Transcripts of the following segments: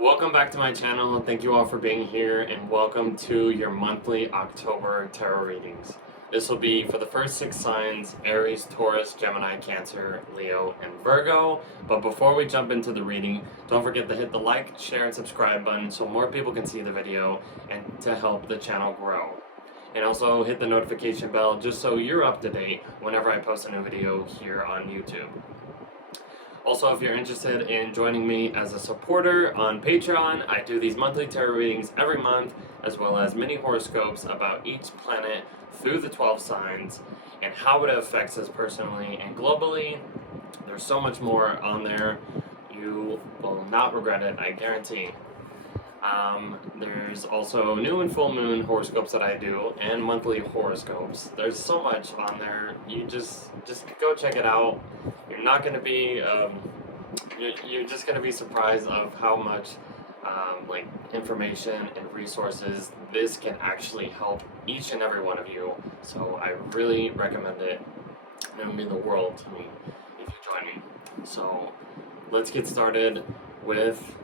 Welcome back to my channel, and thank you all for being here, and welcome to your monthly October tarot readings. This will be for the first 6 signs: Aries, Taurus, Gemini, Cancer, Leo, and Virgo. But before we jump into the reading, don't forget to hit the like, share, and subscribe button so more people can see the video and to help the channel grow. And also hit the notification bell just so you're up to date whenever I post a new video here on YouTube. Also, if you're interested in joining me as a supporter on Patreon, I do these monthly tarot readings every month, as well as mini horoscopes about each planet through the 12 signs and how it affects us personally and globally. There's so much more on there. You will not regret it, I guarantee. There's also new and full moon horoscopes that I do, and monthly horoscopes. There's so much on there. You just go check it out. You're not going to be, you're just going to be surprised of how much, information and resources this can actually help each and every one of you. So I really recommend it. It would mean the world to me if you join me. So let's get started with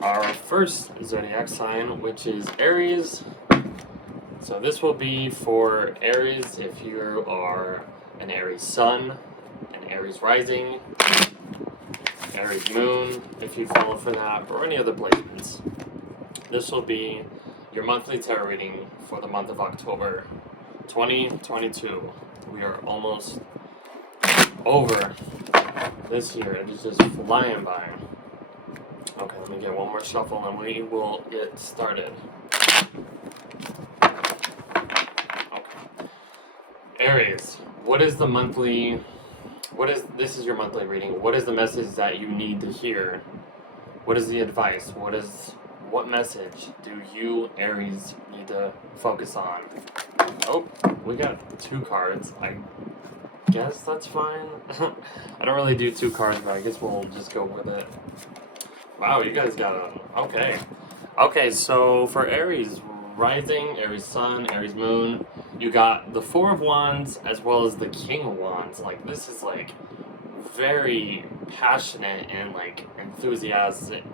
our first zodiac sign, which is Aries. So this will be for Aries if you are an Aries sun, an Aries rising, Aries moon if you follow for that, or any other placements. This will be your monthly tarot reading for the month of October 2022. We are almost over this year. It is just flying by. Okay, let me get one more shuffle and we will get started. Okay. Aries, this is your monthly reading. What is the message that you need to hear? What is the advice? What message do you, Aries, need to focus on? Oh, we got 2 cards. I guess that's fine. I don't really do 2 cards, but I guess we'll just go with it. Wow, you guys got a... Okay. Okay, so for Aries rising, Aries sun, Aries moon, you got the 4 of Wands as well as the King of Wands. Like, this is, like, very passionate and, like, enthusiastic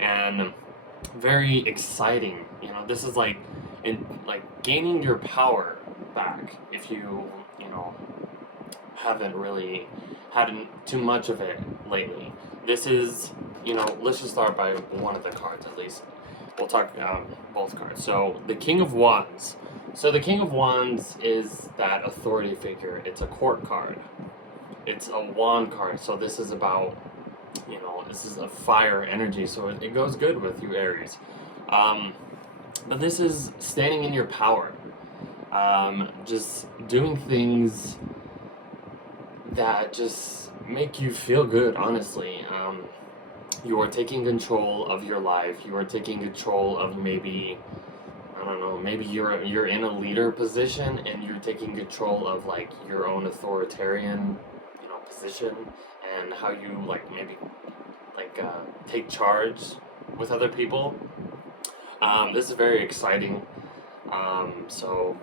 and very exciting. You know, this is, like, gaining your power back if you haven't really had too much of it lately. This is, let's just start by one of the cards at least. We'll talk both cards. So, the King of Wands. So, the King of Wands is that authority figure. It's a court card. It's a wand card. So, this is about, this is a fire energy. So, it goes good with you, Aries. But this is standing in your power. Just doing things that just make you feel good, honestly. You are taking control of your life. You are taking control of maybe you're in a leader position and you're taking control of like your own authoritarian, position and how you take charge with other people. This is very exciting. So,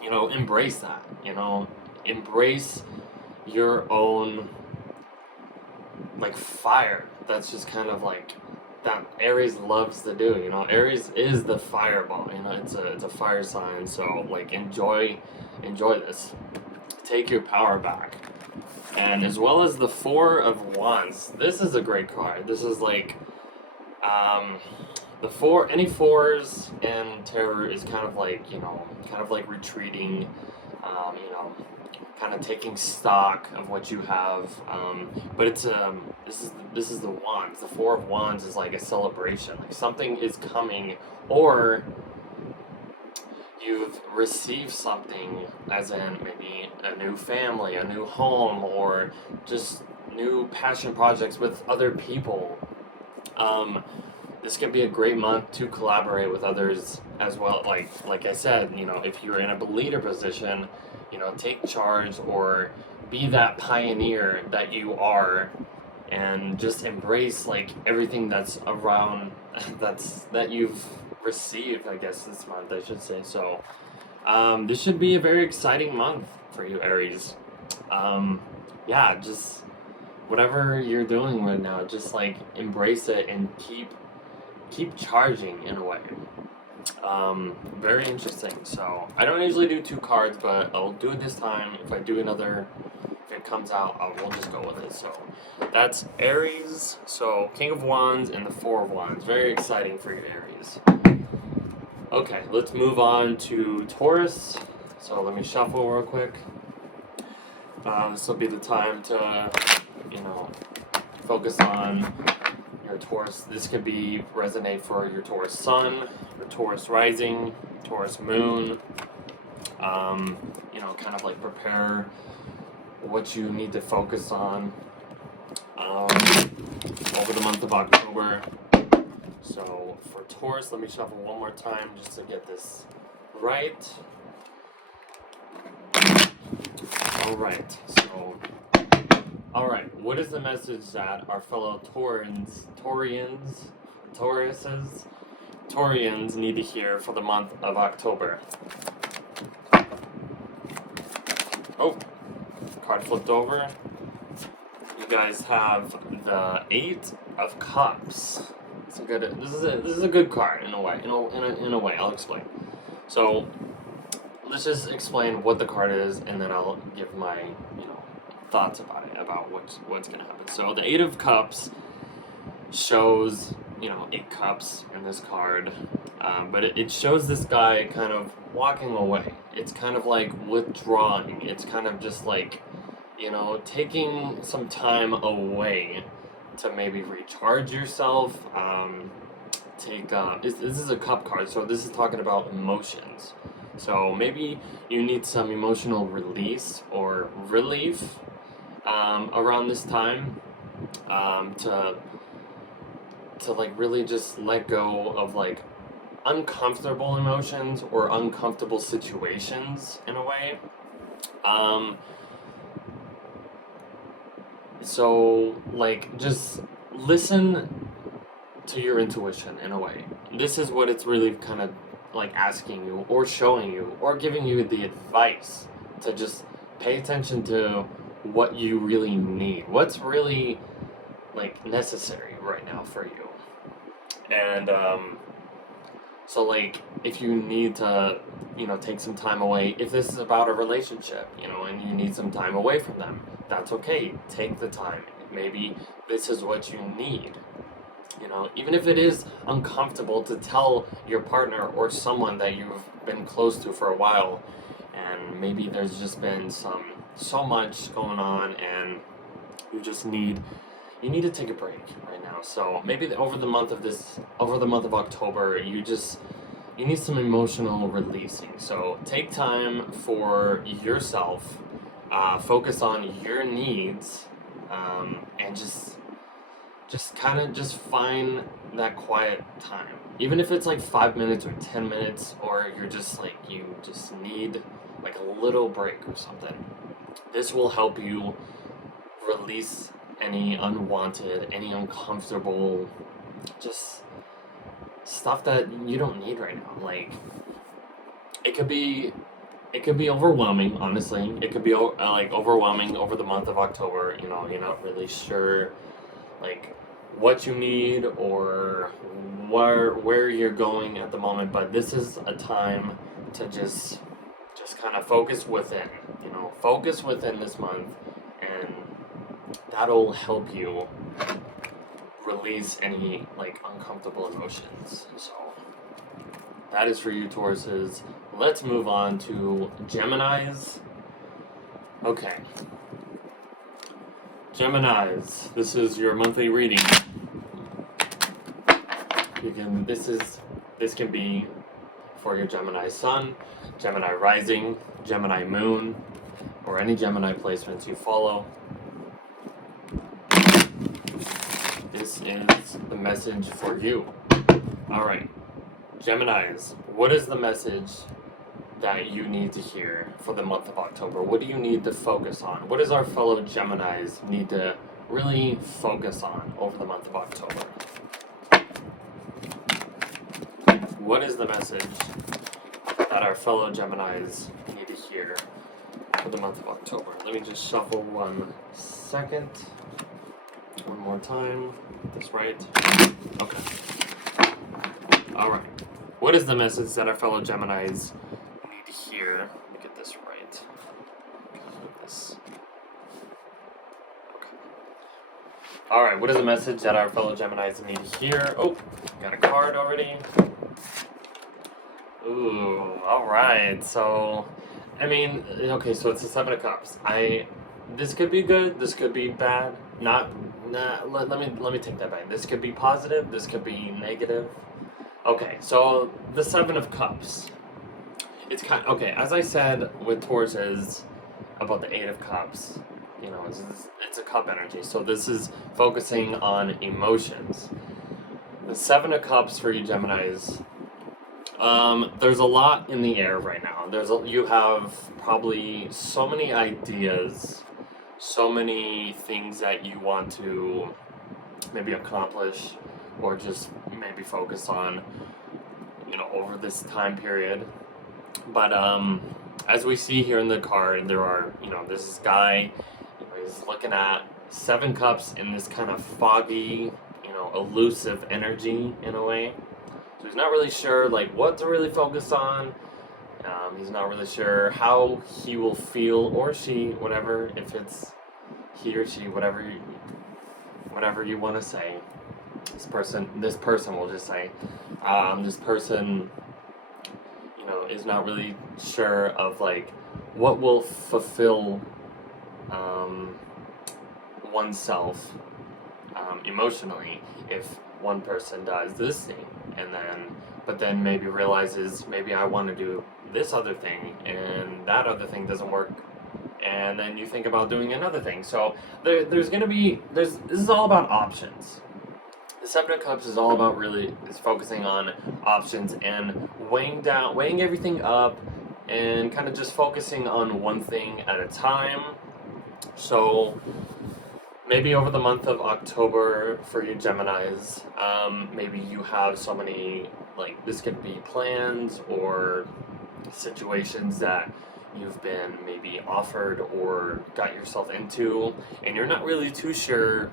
embrace that, embrace your own fire. That's just kind of like that Aries loves to do. Aries is the fireball. It's a fire sign. So enjoy this. Take your power back. And as well as the 4 of Wands. This is a great card. This is like any 4s and tarot is kind of like retreating, kind of taking stock of what you have, but it's this is the Wands. The 4 of Wands is like a celebration, like something is coming, or you've received something, as in maybe a new family, a new home, or just new passion projects with other people. This can be a great month to collaborate with others as well. Like I said, if you're in a leader position, take charge or be that pioneer that you are, and just embrace everything that's around that you've received, I guess this month I should say. So this should be a very exciting month for you, Aries. Yeah, just whatever you're doing right now, just like embrace it and keep charging in a way. Very interesting. So I don't usually do 2 cards, but I'll do it this time. If I do another, if it comes out, we'll just go with it. So that's Aries. So King of Wands and the Four of Wands. Very exciting for you, Aries. Okay, let's move on to Taurus. So let me shuffle real quick. This will be the time to, focus on your Taurus. This could be resonate for your Taurus Sun, your Taurus Rising, Taurus Moon. Kind of like prepare what you need to focus on over the month of October. So for Taurus, let me shuffle one more time just to get this right. Alright, what is the message that our fellow Taurians need to hear for the month of October? Oh, card flipped over. You guys have the 8 of Cups. This is a good card in a way. In a way, I'll explain. So let's just explain what the card is, and then I'll give my thoughts about it, about what's gonna happen. So the 8 of Cups shows 8 cups in this card, but it shows this guy kind of walking away. It's kind of like withdrawing. It's kind of just like taking some time away to maybe recharge yourself. This is a cup card, so this is talking about emotions. So maybe you need some emotional release or relief around this time, to like really just let go of like uncomfortable emotions or uncomfortable situations in a way. So like just listen to your intuition in a way. This is what it's really kind of like asking you or showing you or giving you the advice to just pay attention to what you really need, what's really like necessary right now for you. And so like if you need to take some time away, if this is about a relationship, and you need some time away from them, that's okay. Take the time. Maybe this is what you need. Even if it is uncomfortable to tell your partner or someone that you've been close to for a while, and maybe there's just been so much going on, and you need to take a break right now. So maybe over the month of October, you need some emotional releasing. So take time for yourself, focus on your needs, and just kind of just find that quiet time. Even if it's like 5 minutes or 10 minutes, or you're just like, you just need like a little break or something. This will help you release any unwanted, any uncomfortable, just stuff that you don't need right now. Like, it could be overwhelming, honestly. It could be like overwhelming over the month of October. You're not really sure like what you need or where you're going at the moment, but this is a time to just kind of focus within. Focus within this month, and that'll help you release any like uncomfortable emotions. So that is for you, Tauruses. Let's move on to Geminis. Okay. Geminis, this is your monthly reading. This can be for your Gemini Sun, Gemini Rising, Gemini Moon, or any Gemini placements you follow. This is the message for you. Alright, Geminis, what is the message that you need to hear for the month of October? What do you need to focus on? What does our fellow Geminis need to really focus on over the month of October? What is the message that our fellow Geminis need to hear for the month of October? Let me just shuffle 1 second. One more time. That's right. Okay. All right. What is the message that our fellow Geminis need to hear? Let me get this right. This. Okay. All right. What is the message that our fellow Geminis need to hear? Oh, got a card already. Ooh. All right. So, I mean, okay. So it's the Seven of Cups. This could be good. This could be bad. Let me take that back. This could be positive. This could be negative. Okay, so the Seven of Cups. It's okay. As I said with Taurus is about the Eight of Cups. It's a cup energy. So this is focusing on emotions. The Seven of Cups for you Geminis. There's a lot in the air right now. You have probably so many ideas, so many things that you want to maybe accomplish or just maybe focus on, over this time period. But as we see here in the card, there's this guy, he's looking at Seven Cups in this kind of foggy, elusive energy in a way. So he's not really sure what to really focus on. He's not really sure how he will feel, or she, whatever, if it's he or she, whatever you want to say. This person will just say, this person, is not really sure of what will fulfill oneself emotionally if one person does this thing, but then maybe realizes maybe I want to do this other thing and that other thing doesn't work, and then you think about doing another thing. So this is all about options. The Seven of Cups is all about is focusing on options and weighing everything up and kind of just focusing on one thing at a time. So maybe over the month of October for you Geminis, maybe you have so many, this could be plans or situations that you've been maybe offered or got yourself into, and you're not really too sure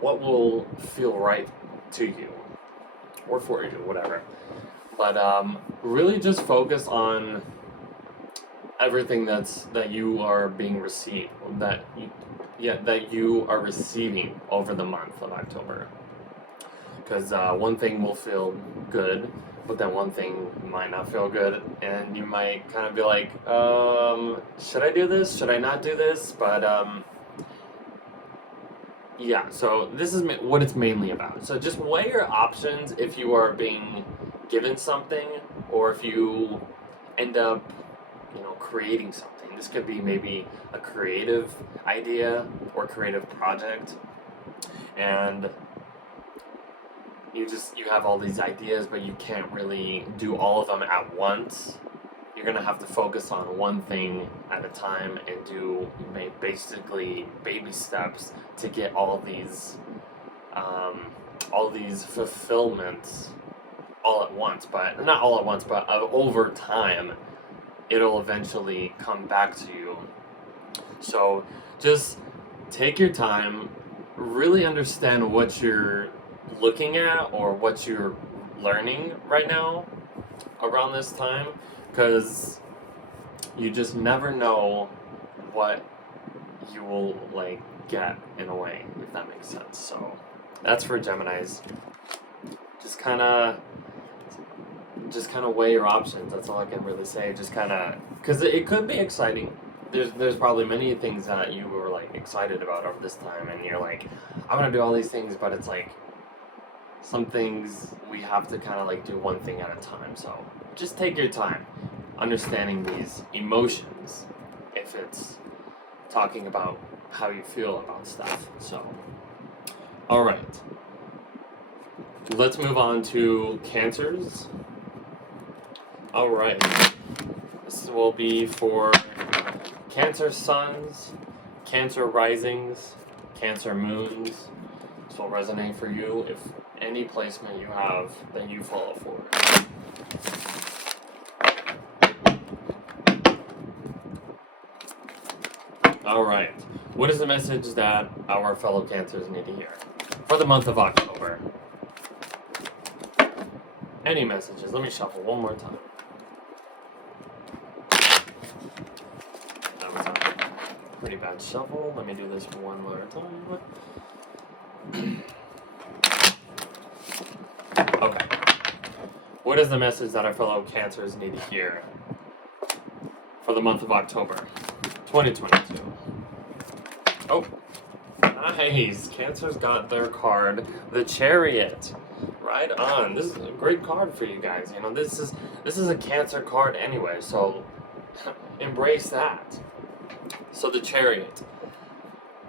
what will feel right to you or for you, whatever. But really just focus on everything that you are being received, that you are receiving over the month of October. Because one thing will feel good, but then one thing might not feel good, and you might kind of be like, should I do this? Should I not do this? But yeah, so this is what it's mainly about. So just weigh your options if you are being given something, or if you end up, creating something. This could be maybe a creative idea or creative project, and you have all these ideas, but you can't really do all of them at once. You're gonna have to focus on one thing at a time and do basically baby steps to get all these fulfillments all at once. But not all at once, but over time, it'll eventually come back to you. So just take your time, really understand what you're looking at or what you're learning right now around this time, because you just never know what you will get in a way, if that makes sense. So that's for Geminis. Just kind of weigh your options. That's all I can really say. Just kind of, because it could be exciting. There's probably many things that you were excited about over this time, and you're like, I'm gonna do all these things, but it's some things we have to kind of do one thing at a time. So just take your time understanding these emotions if it's talking about how you feel about stuff. So all right, let's move on to Cancers. All right, this will be for Cancer suns, Cancer risings, Cancer moons. This will resonate for you if any placement you have that you follow for. All right, What is the message that our fellow Cancers need to hear for the month of October? Any messages? Let me shuffle one more time. That was a pretty bad shuffle. Let me do this one more time. Okay. What is the message that our fellow Cancers need to hear for the month of October 2022? Oh, nice. Cancers got their card, the Chariot. Right on. This is a great card for you guys. You know, this is a Cancer card anyway, so embrace that. So the Chariot.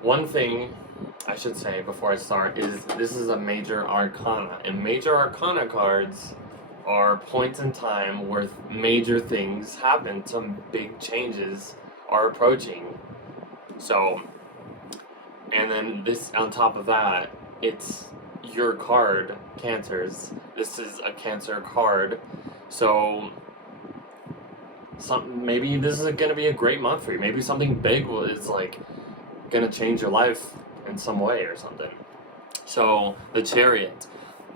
One thing I should say before I start is this is a major arcana, and major arcana cards are points in time where major things happen. Some big changes are approaching. So, and then this on top of that, it's your card, Cancers. This is a Cancer card, so maybe this is going to be a great month for you. Maybe something big is like going to change your life in some way or something. So the Chariot.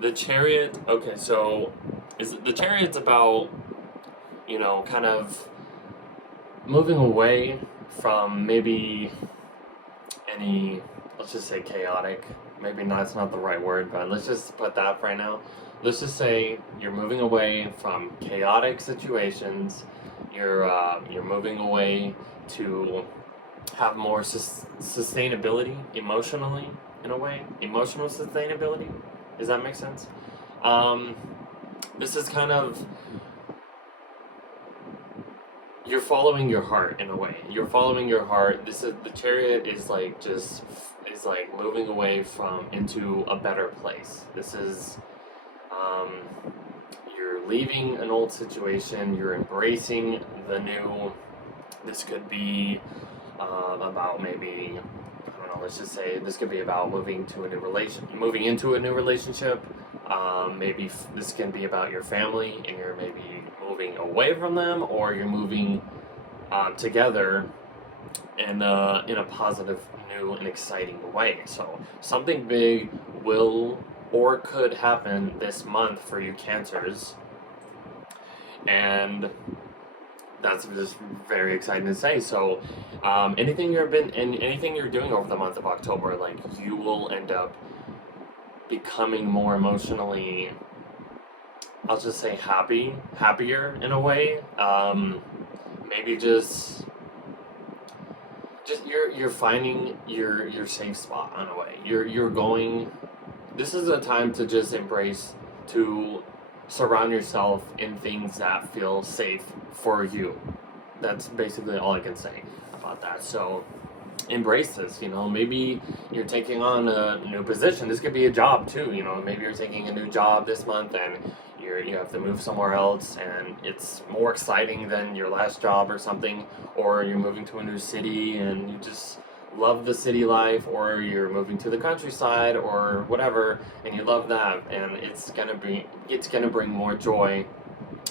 Okay, so the Chariot's about, you know, kind of moving away from maybe any, let's just say chaotic. Maybe that's not the right word, but let's just put that right now. Let's just say you're moving away from chaotic situations. You're moving away to have more sustainability emotionally, in a way. Emotional sustainability. Does that make sense? This is kind of, you're following your heart in a way. You're following your heart. The Chariot is like moving away from into a better place. This is you're leaving an old situation. You're embracing the new. This could be about maybe, I don't know. Let's just say this could be about moving into a new relationship. Maybe this can be about your family, and you're maybe moving away from them, or you're moving together in a positive, new, and exciting way. So something big will or could happen this month for you Cancers, and that's just very exciting to say. So anything you're doing over the month of October, like, you will end up becoming more emotionally, I'll just say happier in a way. Maybe just you're finding your safe spot in a way. This is a time to just embrace, to surround yourself in things that feel safe for you. That's basically all I can say about that. So embrace this, you know. Maybe you're taking on a new position. This could be a job too, you know. Maybe you're taking a new job this month and you have to move somewhere else, and it's more exciting than your last job or something, or you're moving to a new city and you just love the city life, or you're moving to the countryside or whatever and you love that, and it's gonna bring more joy,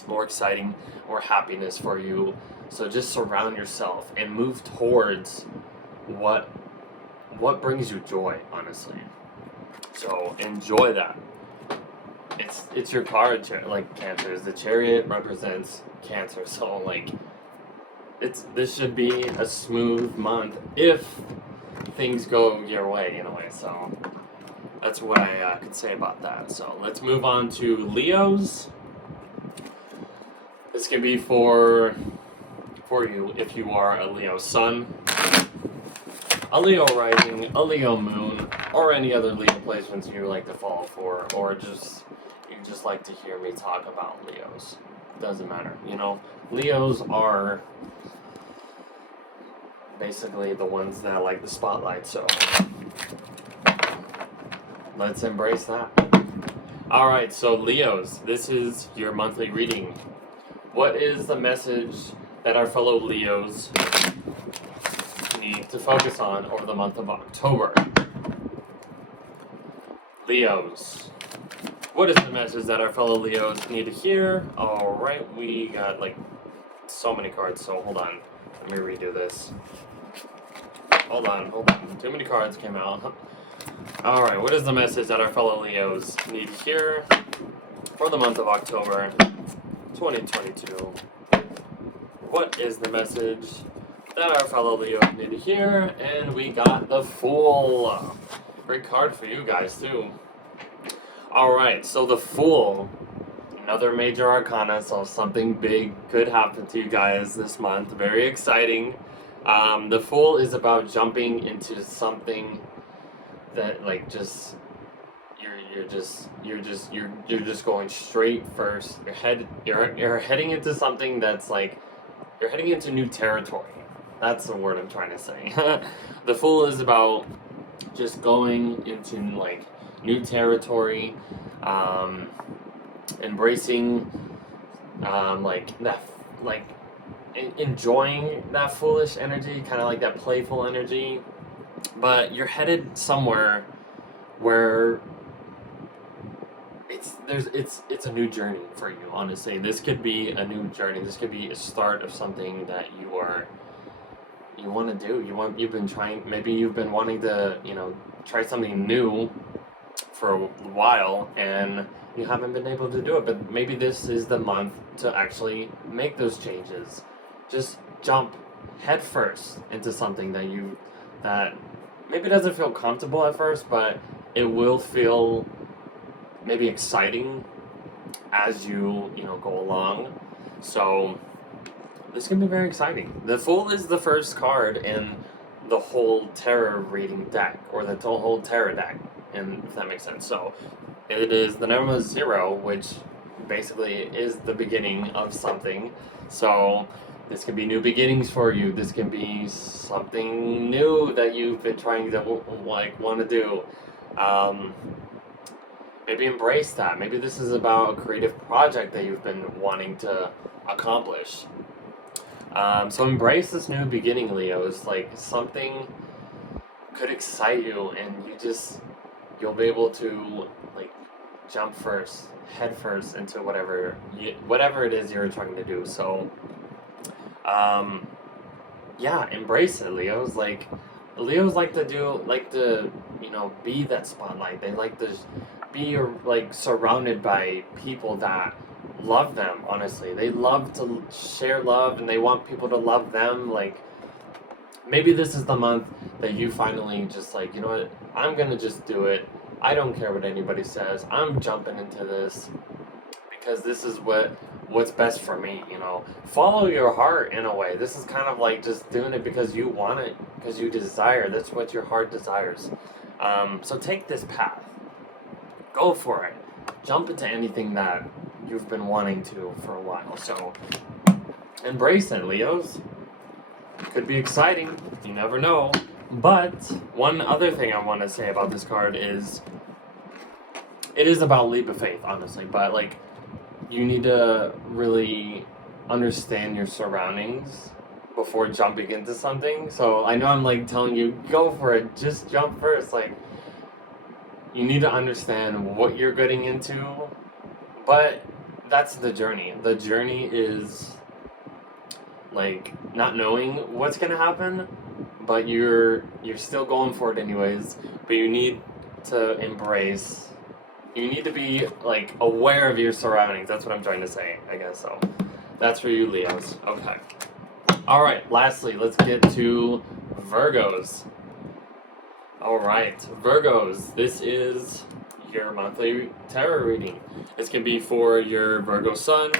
more exciting, more happiness for you. So just surround yourself and move towards what brings you joy, honestly. So enjoy that. It's your card, like Cancers. The Chariot represents Cancer, so like this should be a smooth month if things go your way in a way. So that's what I could say about that. So let's move on to Leos. This can be for you if you are a Leo Sun, a Leo Rising, a Leo Moon, or any other Leo placements you like to fall for, or you just like to hear me talk about Leos. Doesn't matter, you know. Leos are basically the ones that like the spotlight, so let's embrace that. Alright, so Leos, this is your monthly reading. What is the message that our fellow Leos need to focus on over the month of October? Leos, what is the message that our fellow Leos need to hear? Alright, we got like so many cards, so hold on. Let me redo this. Hold on. Too many cards came out. Alright, what is the message that our fellow Leos need to hear for the month of October 2022? What is the message that our fellow Leos need to hear? And we got the Fool. Great card for you guys, too. Alright, so the Fool, another major arcana, so something big could happen to you guys this month. Very exciting. The Fool is about jumping into something that, like, just you're just going straight first. You're heading into something that's like you're heading into new territory. That's the word I'm trying to say. The Fool is about just going into like new territory, embracing like that, like enjoying that foolish energy, kind of like that playful energy. But you're headed somewhere where it's a new journey for you. Honestly, this could be a new journey. This could be a start of something that you want to do. You've been trying. Maybe you've been wanting to try something new for a while and you haven't been able to do it. But maybe this is the month to actually make those changes. Just jump head first into something that maybe doesn't feel comfortable at first, but it will feel maybe exciting as you go along. So this can be very exciting. The Fool is the first card in the whole tarot reading deck, or the whole tarot deck, and if that makes sense. So it is the number 0, which basically is the beginning of something. So this can be new beginnings for you. This can be something new that you've been trying to want to do. Maybe embrace that. Maybe this is about a creative project that you've been wanting to accomplish. So embrace this new beginning, Leo. It's like something could excite you, and you'll be able to like jump first, head first into whatever it is you're trying to do. So yeah, embrace it. Leos like to be that spotlight. They like to be surrounded by people that love them. Honestly, they love to share love, and they want people to love them. Like, maybe this is the month that you finally just you know what, I'm gonna just do it. I don't care what anybody says. I'm jumping into this because this is what's best for me. Follow your heart in a way. This is kind of like just doing it because you want it, because you desire. That's what your heart desires. So take this path. Go for it. Jump into anything that you've been wanting to for a while. So embrace it, Leos. Could be exciting. You never know. But one other thing I want to say about this card is it is about leap of faith, honestly. But you need to really understand your surroundings before jumping into something. So I know I'm telling you, go for it. Just jump first. You need to understand what you're getting into. But that's the journey. The journey is not knowing what's gonna happen, but you're still going for it anyways. But you need to embrace. You need to be aware of your surroundings. That's what I'm trying to say, I guess. So that's for you, Leos. Okay. All right. Lastly, let's get to Virgos. All right, Virgos. This is your monthly tarot reading. This can be for your Virgo Sun,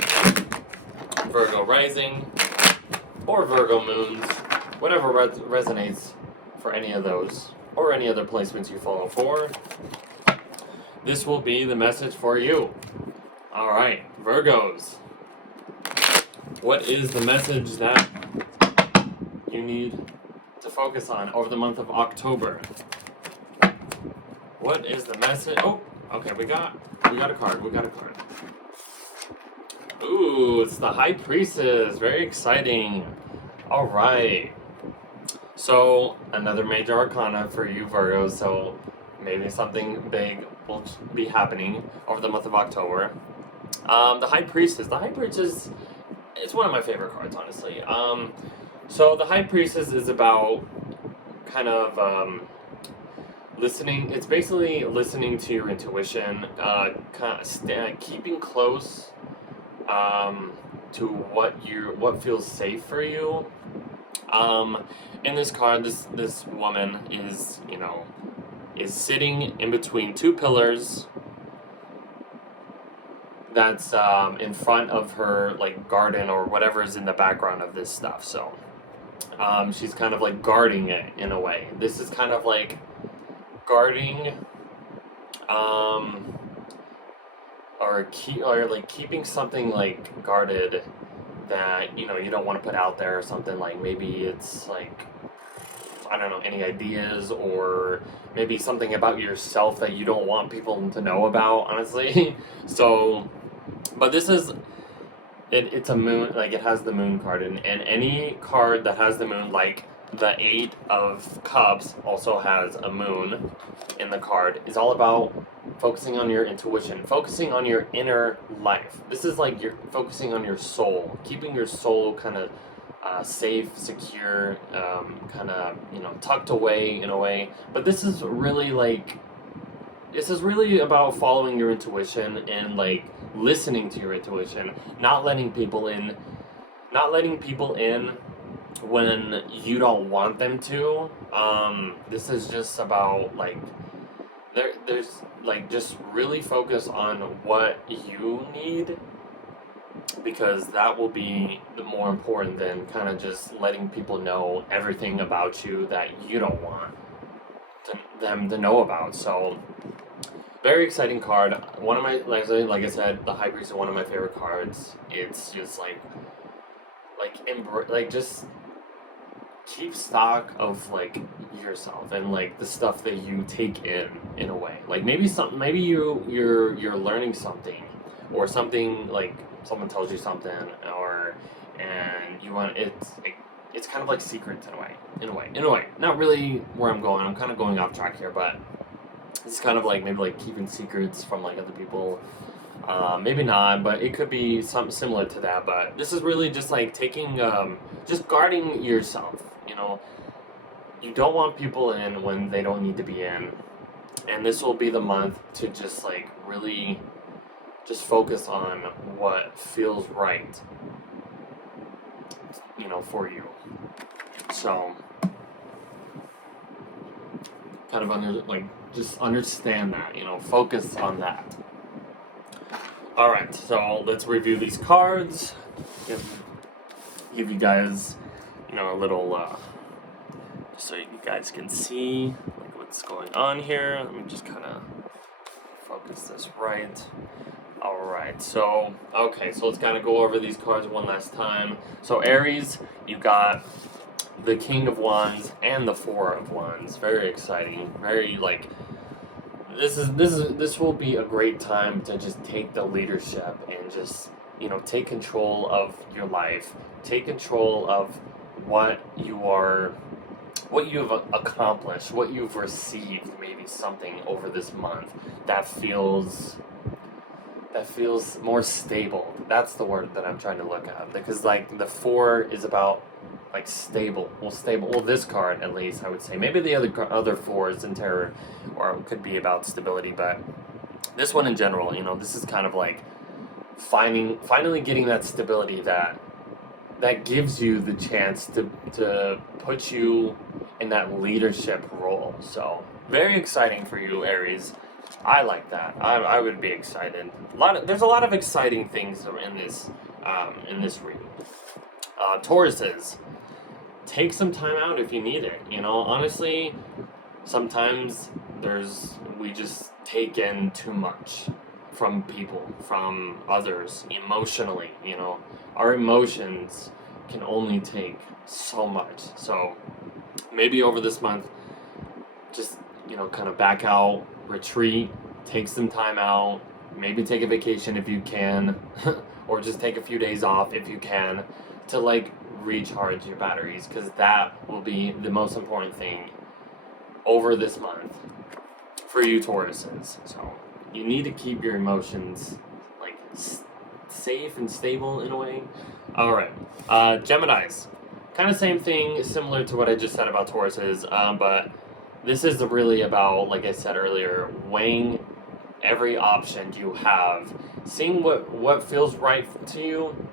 Virgo Rising, or Virgo Moons, whatever resonates for any of those, or any other placements you follow for. This will be the message for you. All right, Virgos. What is the message that you need to focus on over the month of October? What is the message? Oh, okay, we got a card. Ooh, it's the High Priestess. Very exciting. All right. So another major arcana for you, Virgos. So maybe something big will be happening over the month of October. The High Priestess. The High Priestess is one of my favorite cards, honestly. So the High Priestess is about kind of listening. It's basically listening to your intuition, kind of keeping close to what feels safe for you. In this card, this woman is is sitting in between two pillars. That's in front of her like garden or whatever is in the background of this stuff. So she's kind of like guarding it in a way. This is kind of like guarding, or like keeping something like guarded that you don't want to put out there or something. Like maybe it's like, I don't know, any ideas, or maybe something about yourself that you don't want people to know about, honestly. So, but this is, it's a moon, like it has the moon card, and any card that has the moon, like the Eight of Cups also has a moon in the card, is all about focusing on your intuition, focusing on your inner life. This is like you're focusing on your soul, keeping your soul kind of safe, secure, kind of tucked away in a way. But this is really about following your intuition and like listening to your intuition, not letting people in when you don't want them to. This is just about like there's like just really focus on what you need, because that will be the more important than kind of just letting people know everything about you that you don't want them to know about. So very exciting card. One of my, like I said, the High Priest is one of my favorite cards. It's just like just keep stock of like yourself and like the stuff that you take in a way. Like maybe you're learning something, or something like someone tells you something, and you want it's kind of like secrets in a way. Not really where I'm going. I'm kind of going off track here, but it's kind of like maybe like keeping secrets from like other people. Maybe not, but it could be something similar to that. But this is really just like taking, just guarding yourself. You don't want people in when they don't need to be in, and this will be the month to just like really just focus on what feels right, for you. So kind of just understand that, focus on that. All right, so let's review these cards. Give you guys, a little, just so you guys can see like what's going on here. Let me just kind of focus this right. All right, so let's kind of go over these cards one last time. So Aries, you got the King of Wands and the Four of Wands. Very exciting. Very like. This will be a great time to just take the leadership and just take control of your life, take control of what you've accomplished, what you've received, maybe something over this month that feels more stable. That's the word that I'm trying to look at, because like the four is about like stable. Well, this card at least, I would say. Maybe the other fours in tarot or could be about stability, but this one in general, this is kind of like finally getting that stability that gives you the chance to put you in that leadership role. So very exciting for you, Aries. I like that. I would be excited. There's a lot of exciting things in this reading. Tauruses, take some time out if you need it. Honestly, sometimes we just take in too much from people, from others, emotionally. Our emotions can only take so much. So maybe over this month, just kind of back out, retreat, take some time out, maybe take a vacation if you can, or just take a few days off if you can, to like recharge your batteries, because that will be the most important thing over this month for you Tauruses. So you need to keep your emotions like safe and stable in a way. All right, Geminis, kind of same thing, similar to what I just said about Tauruses, but this is really about, like I said earlier, weighing every option you have, seeing what feels right to you,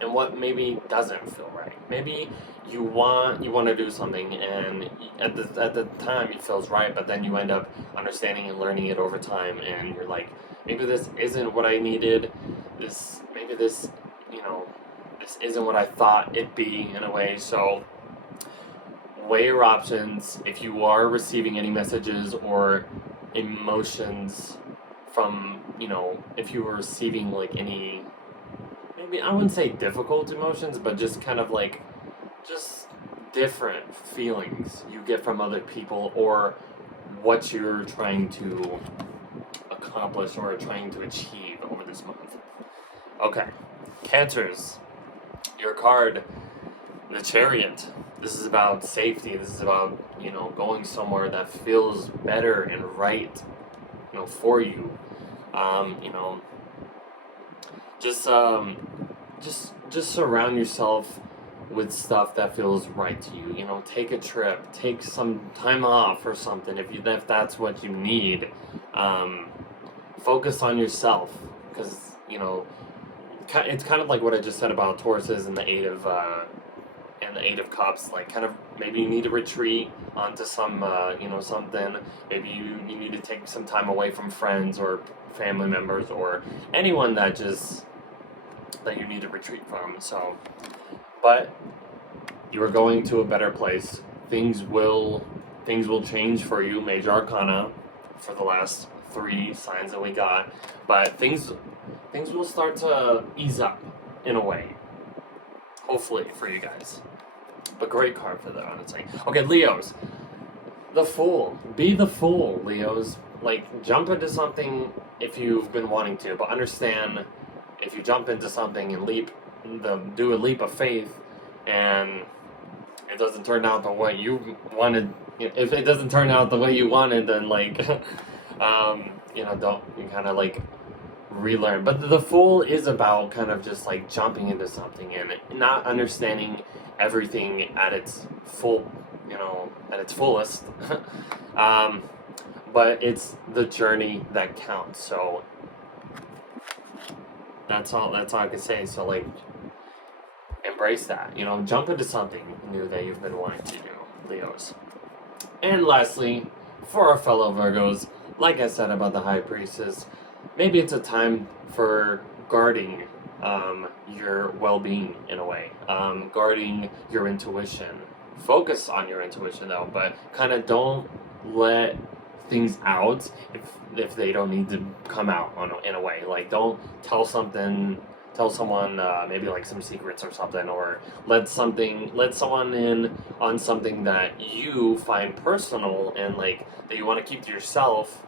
and what maybe doesn't feel right. Maybe you want to do something, and at the time it feels right, but then you end up understanding and learning it over time, and you're like, maybe this isn't what I needed. Maybe this, this isn't what I thought it'd be in a way. So weigh your options. If you are receiving any messages or emotions from, if you were receiving like any, maybe I wouldn't say difficult emotions, but just kind of like, just different feelings you get from other people, or what you're trying to accomplish or trying to achieve over this month. Okay, Cancers, your card, the Chariot. This is about safety. This is about, going somewhere that feels better and right, for you. You know, just surround yourself with stuff that feels right to you. Take a trip, take some time off or something if that's what you need. Focus on yourself, because it's kind of like what I just said about Tauruses and the Eight of Cups. Like, kind of, maybe you need to retreat onto some something. Maybe you need to take some time away from friends or family members or anyone that you need to retreat from. So, but you are going to a better place. Things will change for you. Major Arcana for the last 3 signs that we got, but things will start to ease up in a way, hopefully, for you guys. But great card for that, honestly. Okay, Leos, the Fool. Be the Fool, Leos. Like, jump into something if you've been wanting to, but understand, if you jump into something and do a leap of faith, and it doesn't turn out the way you wanted. If it doesn't turn out the way you wanted, then don't, you kind of like relearn. But the Fool is about kind of just like jumping into something and not understanding everything at its fullest. But it's the journey that counts. So that's all I can say. So, like, embrace that. Jump into something new that you've been wanting to do, Leos. And lastly, for our fellow Virgos, like I said about the High Priestess, maybe it's a time for guarding your well-being in a way, guarding your intuition. Focus on your intuition though, but kind of don't let things out if they don't need to come out in a way. Like, don't tell someone maybe like some secrets or something, or let someone in on something that you find personal and like that you want to keep to yourself.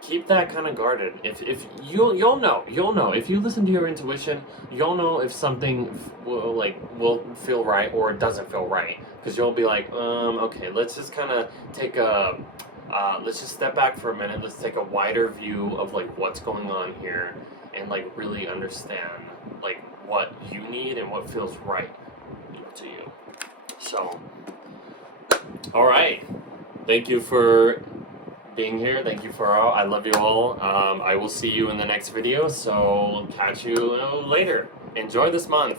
Keep that kind of guarded. If you'll know if you listen to your intuition, you'll know if something will feel right or it doesn't feel right, because you'll be like, okay, let's just kind of take a let's just step back for a minute. Let's take a wider view of like what's going on here, and like really understand like what you need and what feels right to you. So, all right, thank you for being here. Thank you for all. I love you all. I will see you in the next video. So catch you later. Enjoy this month.